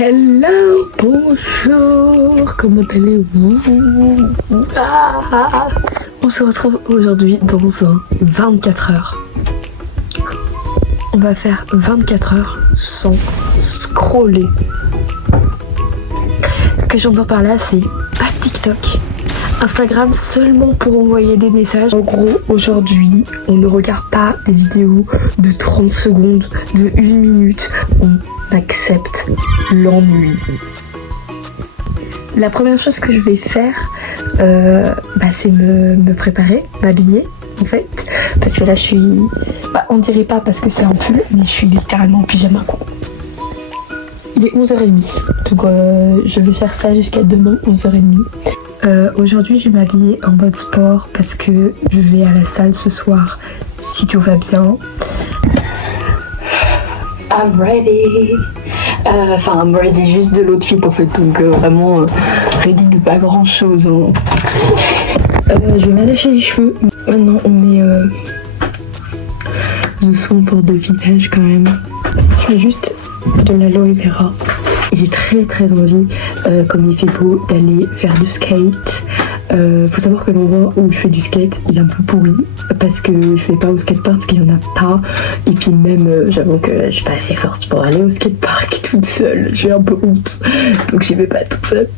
Hello, bonjour, comment allez-vous? On se retrouve aujourd'hui dans un 24 heures. On va faire 24 heures sans scroller. Ce que j'entends par là, c'est pas TikTok. Instagram seulement pour envoyer des messages. En gros, aujourd'hui, on ne regarde pas des vidéos de 30 secondes, de 1 minute. On accepte l'ennui. La première chose que je vais faire, c'est me préparer, m'habiller en fait. Parce que là, je suis... on dirait pas parce que c'est un pull, mais je suis littéralement en pyjama. Il est 11h30, donc je vais faire ça jusqu'à demain, 11h30. Aujourd'hui, je vais m'habiller en mode sport parce que je vais à la salle ce soir, si tout va bien. I'm ready. I'm ready juste de l'outfit en fait, donc vraiment ready de pas grand chose. Hein. Je vais m'attacher les cheveux. Maintenant, on met du soin pour de visage quand même. Je mets juste de l'aloe vera. J'ai très envie, comme il fait beau, d'aller faire du skate. Faut savoir que l'endroit où je fais du skate, il est un peu pourri parce que je vais pas au skatepark parce qu'il y en a pas. Et puis même, j'avoue que je suis pas assez forte pour aller au skatepark toute seule. J'ai un peu honte, donc j'y vais pas toute seule.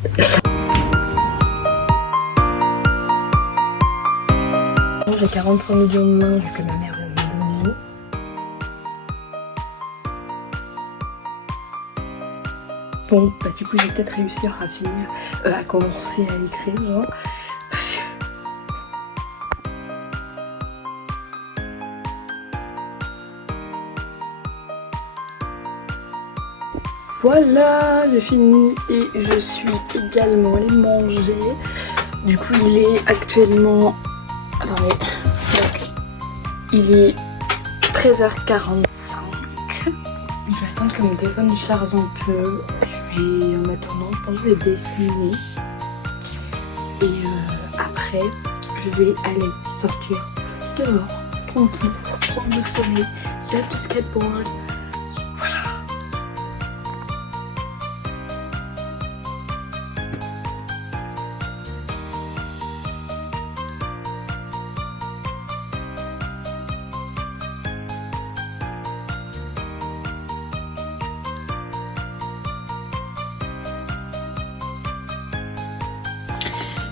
J'ai 45 millions de mains que ma mère vient de me donner. Bon, du coup, je vais peut-être réussir à finir, à commencer à écrire, genre. Parce que... Voilà, j'ai fini et je suis également allée manger. Du coup, il est actuellement... Attendez, donc, il est 13h45. Je vais attendre que mon téléphone charge un peu. Et en attendant, je pense que je vais dessiner. Et après, je vais aller sortir dehors, tranquille, prendre le soleil, faire du skateboard. Voilà.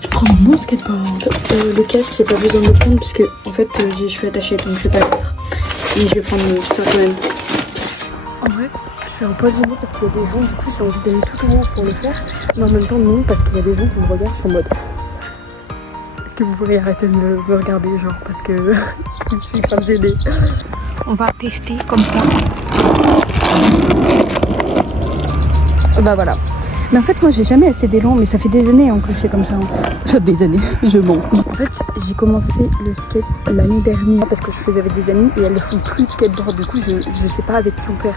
Prendre mon skateboard. Le casque, j'ai pas besoin de le prendre parce que en fait j'ai les cheveux attachés donc je vais pas le mettre. Et je vais prendre ça quand même. En vrai, je suis un peu gênée parce qu'il y a des gens, du coup j'ai envie d'aller tout en haut pour le faire. Mais en même temps non, parce qu'il y a des gens qui me regardent, je suis en mode. Est-ce que vous pourriez arrêter de me regarder genre parce que je suis grave gênée. On va tester comme ça. Bah voilà. Mais en fait moi j'ai jamais assez d'élan, mais ça fait des années que je fais comme ça. Des années, je mens. En fait j'ai commencé le skate l'année dernière parce que je faisais avec des amis et elles ne font plus de skateboard. Du coup je sais pas avec qui en faire.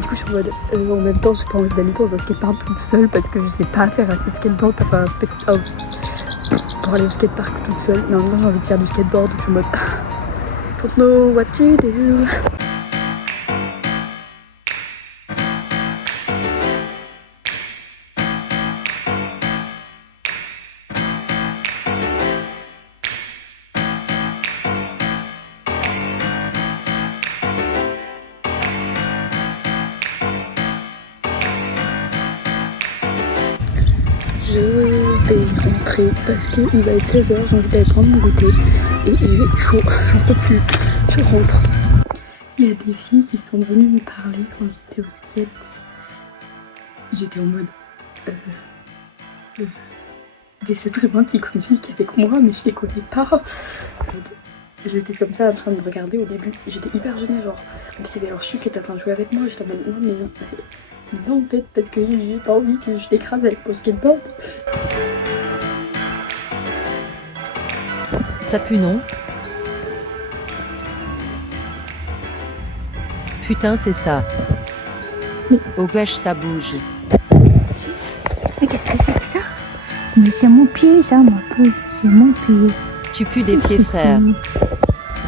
Du coup je suis en mode en même temps j'ai pas envie d'aller dans un skatepark toute seule parce que je sais pas faire assez de skateboard pour faire pour aller au skatepark toute seule. Mais en même temps j'ai envie de faire du skateboard donc je suis en mode don't know what to do. Je vais rentrer parce qu'il va être 16h, j'ai envie d'aller prendre mon goûter et j'ai chaud, j'en peux plus, je rentre. Il y a des filles qui sont venues me parler quand j'étais au skate. J'étais en mode... des êtres humains qui communiquent avec moi mais je les connais pas. J'étais comme ça en train de me regarder au début, j'étais hyper gênée genre. C'est bien reçu qui était en train de jouer avec moi, j'étais en mode non mais non en fait parce que j'ai pas envie que je l'écrase avec mon skateboard. Ça pue non? Putain c'est ça. Au gauche ça bouge. Mais qu'est-ce que c'est que ça? Mais c'est mon pied ça ma poule, c'est mon pied. Tu pues des pieds frère.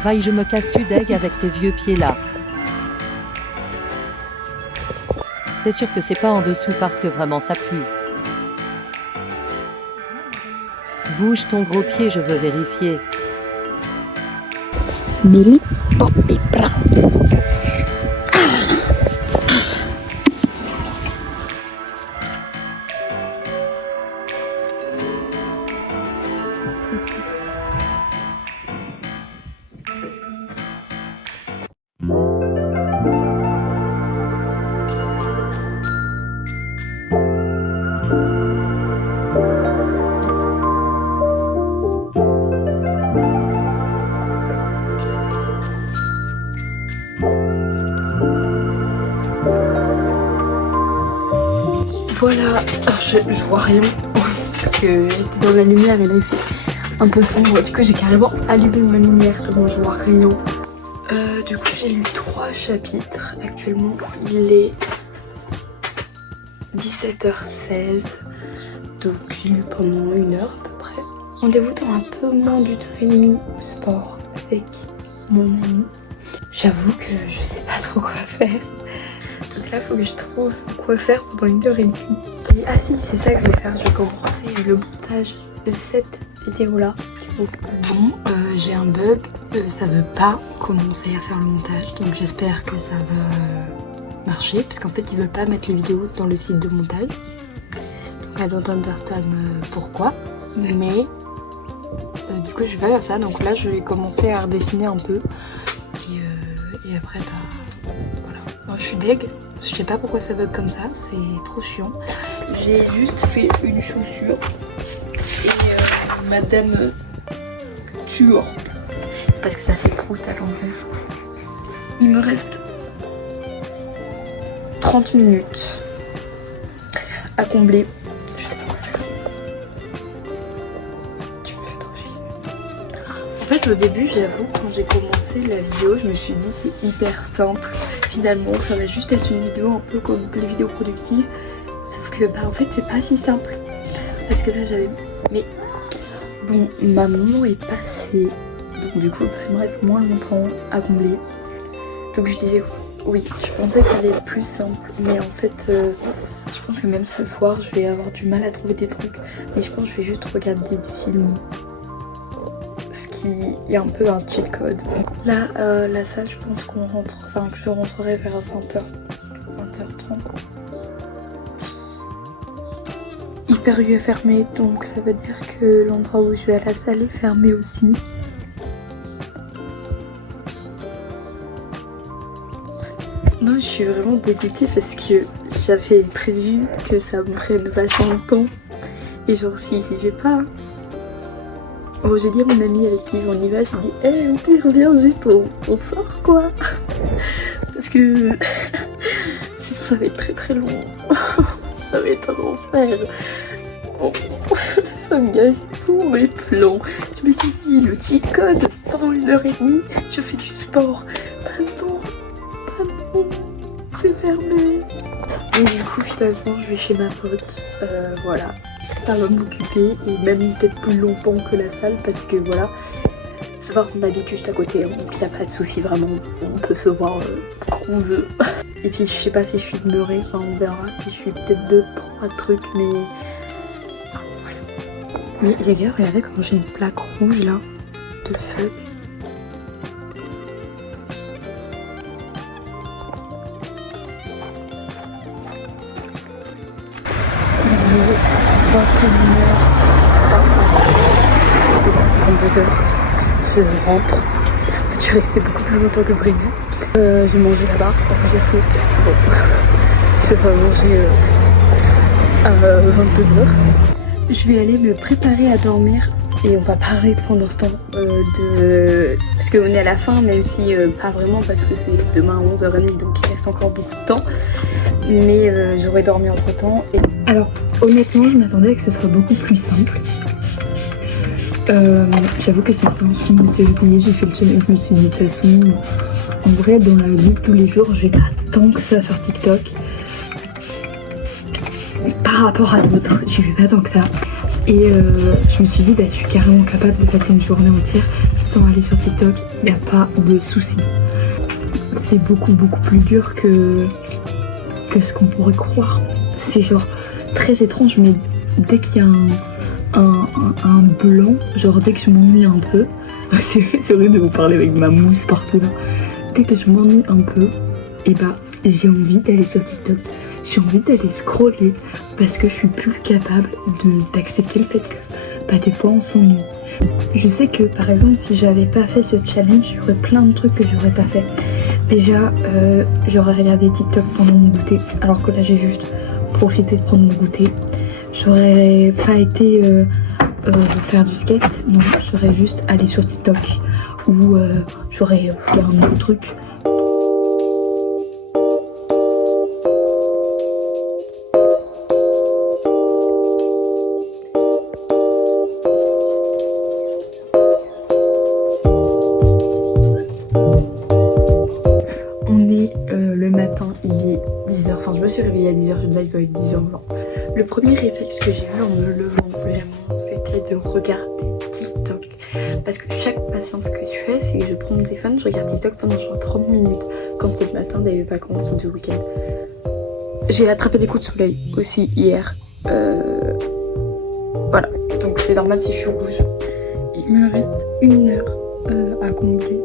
Vaille je me casse tu deg avec tes vieux pieds là. T'es sûr que c'est pas en dessous parce que vraiment ça pue. Bouge ton gros pied, je veux vérifier. Millie Bobby Brown. Voilà, alors je vois rien parce que j'étais dans la lumière et là il fait un peu sombre. Du coup j'ai carrément allumé ma lumière tellement je vois rien. Du coup j'ai lu 3 chapitres. Actuellement il est 17h16. Donc j'ai lu pendant 1 heure à peu près. Rendez-vous dans un peu moins d'1 heure et demie au sport avec mon ami. J'avoue que je sais pas trop quoi faire. Donc là, il faut que je trouve quoi faire pendant 1 heure et demie. Et, ah si, c'est ça que je vais faire. Je vais commencer le montage de cette vidéo-là. Bon, j'ai un bug. Ça veut pas commencer à faire le montage. Donc j'espère que ça va marcher. Parce qu'en fait, ils veulent pas mettre les vidéos dans le site de montage. Donc I don't understand pourquoi. Mais du coup, je vais pas faire ça. Donc là, je vais commencer à redessiner un peu. Et après, bah voilà. Moi, je suis deg. Je sais pas pourquoi ça bug comme ça, c'est trop chiant. J'ai juste fait une chaussure et Madame Turp. C'est parce que ça fait prout à l'envers. Il me reste 30 minutes à combler. Je sais pas quoi faire. Tu me fais trop chier. En fait, au début, j'avoue, quand j'ai commencé la vidéo, je me suis dit c'est hyper simple. Finalement, ça va juste être une vidéo un peu comme les vidéos productives. Sauf que, bah, en fait, c'est pas si simple. Parce que là, j'avais... Mais bon, ma maman est passée. Donc, du coup, bah, il me reste moins longtemps à combler. Donc, je disais, oui, je pensais que ça allait être plus simple. Mais en fait, je pense que même ce soir, je vais avoir du mal à trouver des trucs. Mais je pense que je vais juste regarder des films. Ce qui est un peu un cheat code. Là, la salle, je pense qu'on rentre, enfin que je rentrerai vers 20h, 20h30. Hyper U est fermé, donc ça veut dire que l'endroit où je vais à la salle est fermé aussi. Non, je suis vraiment dégoûtée parce que j'avais prévu que ça me prenne vachement de temps. Et genre si j'y vais pas... Bon, j'ai dit à mon ami avec qui on y va, j'ai dit hey, au pire reviens juste, on sort quoi. Parce que sinon ça va être très très long. Ça va être un enfer. Oh, ça me gâche tous mes plans. Je me suis dit le cheat code, pendant 1 heure et demie, je fais du sport. Pas non, c'est fermé. Et du coup finalement je vais chez ma pote, voilà. Ça va m'occuper et même peut-être plus longtemps que la salle parce que voilà, savoir qu'on habite juste à côté, hein, donc il n'y a pas de souci vraiment, on peut se voir quand on veut. Et puis je sais pas si je suis demeurée, enfin on verra si je suis peut-être 2-3 trucs, mais... Mais les gars, regardez comment j'ai une plaque rouge là, de feu. Il est 21h50, donc 22h, je rentre. En fait, je suis restée beaucoup plus longtemps que prévu. J'ai mangé là-bas, enfin je sais, parce que bon, je vais pas manger à 22h. Je vais aller me préparer à dormir et on va parler pendant ce temps de... Parce qu'on est à la fin, même si pas vraiment, parce que c'est demain à 11h30, donc il reste encore beaucoup de temps. Mais j'aurais dormi entre temps. Et... Alors honnêtement, je m'attendais à que ce soit beaucoup plus simple. J'avoue que ce matin, je me suis réveillée, j'ai fait le challenge, je me suis dit de toute façon, en vrai, dans la vie de tous les jours, j'ai pas tant que ça sur TikTok. Par rapport à d'autres, j'y vais pas tant que ça. Et je me suis dit, bah, je suis carrément capable de passer une journée entière sans aller sur TikTok, il n'y a pas de souci. C'est beaucoup plus dur que que ce qu'on pourrait croire. C'est genre très étrange, mais dès qu'il y a un blanc, genre dès que je m'ennuie un peu, c'est vrai de vous parler avec ma mousse partout là, dès que je m'ennuie un peu, et bah j'ai envie d'aller sur TikTok, j'ai envie d'aller scroller parce que je suis plus capable d'accepter le fait que bah, des fois on s'ennuie. Je sais que par exemple si j'avais pas fait ce challenge, il y aurait plein de trucs que j'aurais pas fait. Déjà j'aurais regardé TikTok pendant mon goûter, alors que là j'ai juste profité de prendre mon goûter. J'aurais pas été faire du skate, non, j'aurais juste allé sur TikTok ou j'aurais fait un autre truc. On est le matin, il est 10h, enfin je me suis réveillée à 10h, là il doit être 10h20. Le premier réflexe que j'ai eu en me levant vraiment, c'était de regarder TikTok. Parce que chaque matin ce que je fais, c'est que je prends mon téléphone, je regarde TikTok pendant genre 30 minutes quand c'est le matin des vacances ou du week-end. J'ai attrapé des coups de soleil aussi hier. Voilà, donc c'est normal si je suis rouge. Il me reste 1 heure à combler.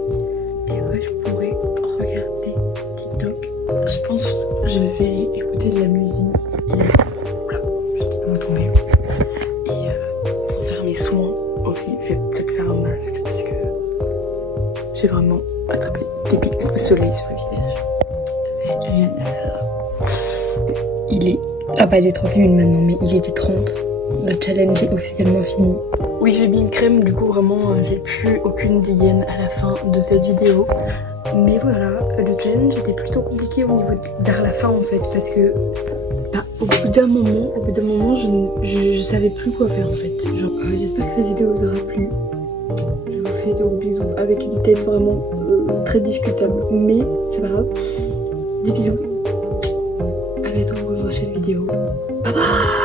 Et ouais, je pourrais regarder TikTok. Je pense que je vais écouter de la musique et voilà, je vais vous tomber. Et pour faire mes soins aussi, je vais peut-être faire un masque parce que j'ai vraiment attrapé des pics de soleil sur le visage. C'est génial. Il est... Ah bah il est 31 maintenant, mais il était 30. Le challenge est officiellement fini. Oui, j'ai mis une crème, du coup vraiment j'ai plus aucune dégaine à la fin de cette vidéo. Mais voilà, le challenge était plutôt compliqué au niveau vers la fin en fait, parce que bah, au bout d'un moment, je savais plus quoi faire en fait. J'espère que cette vidéo vous aura plu. Je vous fais de gros bisous avec une tête vraiment très discutable, mais c'est pas grave. Des bisous. À bientôt pour une prochaine vidéo. Bye bye.